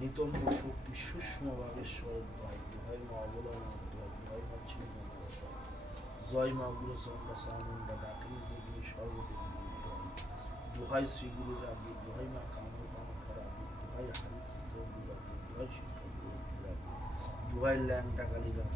নিতম্ব শক্তি সুষ্মভাবে স্বরূপ হয় দোহাই মা ছিন্ন জয় মা গুরুচন্দ্র চামুন্ডা ডাকিনী দেবী সর্বদেবী দোহাই গুরু মা কামর কামাখ্যা রাবি দোহাই হারি দোহাই শিক্ষা গুরু দোহাই ল্যাংটা কালী রাবি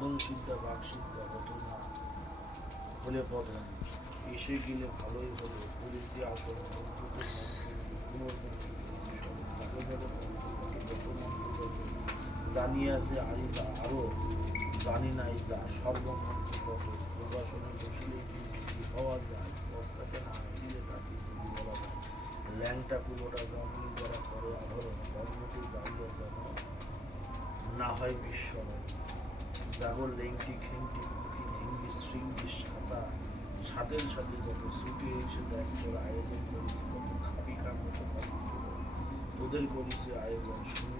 সাধন সিদ্ধা বাক হত না হলে পতন এসে গেলে ভালোই হলো পুরীতে আসল মন্ত্রকে জানিয়াছে আরি যা আরও জানি নাই যা সর্বমন্ত্র হওয়া যায়? ল্যাংটা পুরোটা কর্মটি জানিয়ে না হয় বিস্মরণ জাগর লেংটি খেংটি কুটি ঢিঙ্গি শৃঙ্গি সাদা, ছাদের সাথে যত ছুটে এসে দেখ তোর আয়োজন করিস কত খাবি খাপ মতো তোদের করিস আয়োজন, শুনে